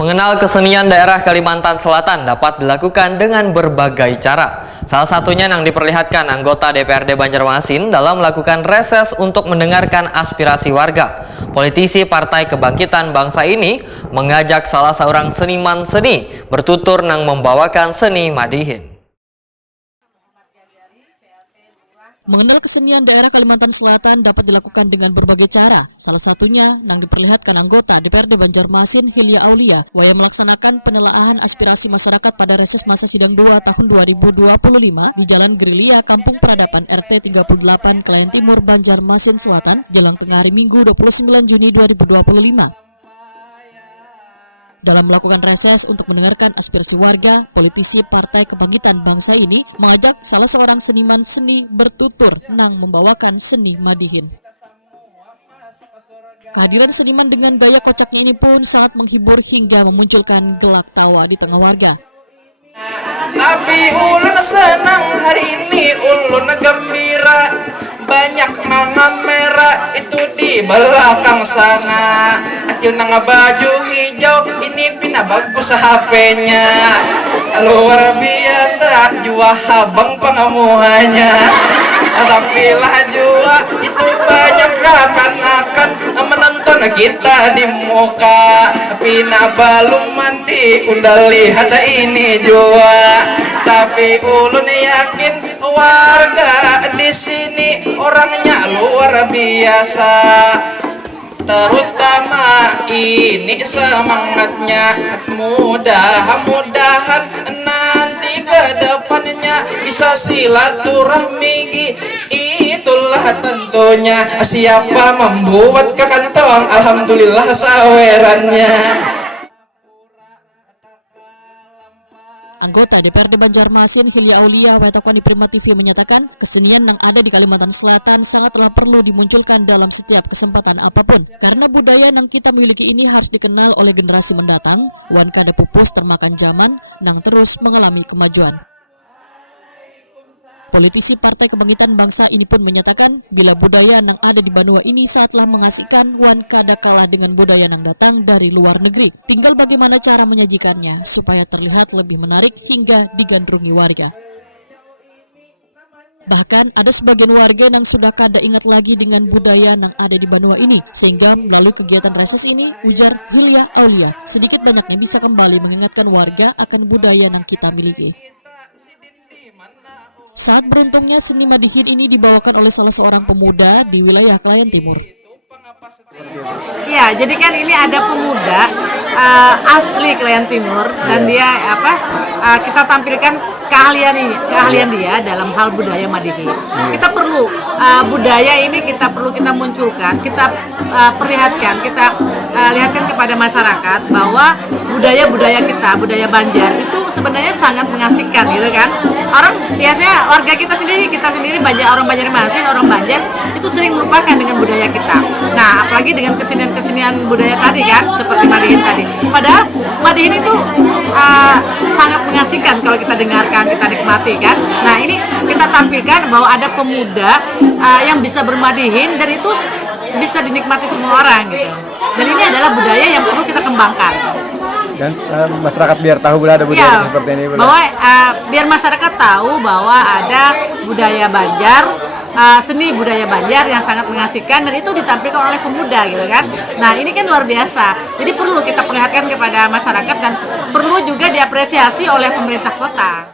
Mengenal kesenian daerah Kalimantan Selatan dapat dilakukan dengan berbagai cara. Salah satunya yang diperlihatkan anggota DPRD Banjarmasin dalam melakukan reses untuk mendengarkan aspirasi warga. Politisi Partai Kebangkitan Bangsa ini mengajak salah seorang seniman seni bertutur nang membawakan seni Madihin. Mengenal kesenian daerah Kalimantan Selatan dapat dilakukan dengan berbagai cara. Salah satunya yang diperlihatkan anggota DPRD Banjarmasin Hilya Aulia, yang melaksanakan penelaahan aspirasi masyarakat pada reses masa sidang 2 tahun 2025 di Jalan Gerilya, Kampung Peradaban RT 38 Kelayan Timur, Banjarmasin Selatan, jelang tengah hari Minggu 29 Juni 2025. Dalam melakukan reses untuk mendengarkan aspirasi warga, politisi Partai Kebangkitan Bangsa ini mengajak salah seorang seniman seni bertutur nang membawakan seni Madihin. Kehadiran seniman dengan gaya kocaknya ini pun sangat menghibur hingga memunculkan gelak tawa di tengah warga. Tapi ulun senang hari ini, ulun gembira, banyak mangan merah itu di belakang sana. Acil nang baju hijau ini pina bagus HP-nya, luar biasa jua habang pengamuhannya. Tapi lah jua itu banyak akan menonton kita di muka, pina balung mandi undang lihat ini jua. Tapi ulun yakin warga di sini orangnya luar biasa, terutama ini semangatnya. Mudah-mudahan nanti ke depannya bisa silaturahmi, itulah tentunya siapa membuat ke kantong, alhamdulillah sawerannya. Anggota DPRD Banjarmasin Hilya Aulia Wetokon di Prima TV menyatakan kesenian yang ada di Kalimantan Selatan sangatlah perlu dimunculkan dalam setiap kesempatan apapun. Karena budaya yang kita miliki ini harus dikenal oleh generasi mendatang, wan kada pupus termakan zaman, nang terus mengalami kemajuan. Politisi Partai Kebangkitan Bangsa ini pun menyatakan bila budaya yang ada di Banua ini saatlah mengasihkan, wan kada kalah dengan budaya yang datang dari luar negeri. Tinggal bagaimana cara menyajikannya supaya terlihat lebih menarik hingga digandrungi warga. Bahkan ada sebagian warga yang sudah kada ingat lagi dengan budaya yang ada di Banua ini, sehingga melalui kegiatan reses ini, ujar Hilya Aulia, sedikit banyaknya bisa kembali mengingatkan warga akan budaya yang kita miliki. Saat beruntungnya seni Madihin ini dibawakan oleh salah seorang pemuda di wilayah Kelayan Timur. Ya, jadi kan ini ada pemuda asli Kelayan Timur dan dia kita tampilkan keahlian dia dalam hal budaya Madihin. Kita perlu budaya ini kita munculkan, kita perlihatkan, kita lihatkan kepada masyarakat bahwa budaya kita, budaya Banjar itu sebenarnya sangat mengasihkan gitu kan. Orang biasanya warga kita sendiri banyak orang Banjarmasin, orang Banjar itu sering melupakan dengan budaya kita. Nah, apalagi dengan kesenian budaya tadi kan, seperti Madihin tadi. Padahal Madihin itu sangat mengasihkan kalau kita dengarkan, kita nikmati kan. Nah, ini kita tampilkan bahwa ada pemuda yang bisa bermadihin dan itu bisa dinikmati semua orang gitu. Dan ini adalah budaya yang perlu kita kembangkan. Dan masyarakat biar tahu ada budaya seperti ini. Bahwa biar masyarakat tahu bahwa ada budaya Banjar, seni budaya Banjar yang sangat mengasihkan dan itu ditampilkan oleh pemuda gitu kan. Nah, ini kan luar biasa. Jadi perlu kita perlihatkan kepada masyarakat dan perlu juga diapresiasi oleh pemerintah kota.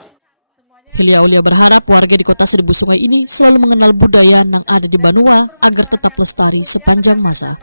Hilya Aulia berharap warga di kota Seribu Sungai ini selalu mengenal budaya yang ada di Banua agar tetap lestari sepanjang masa.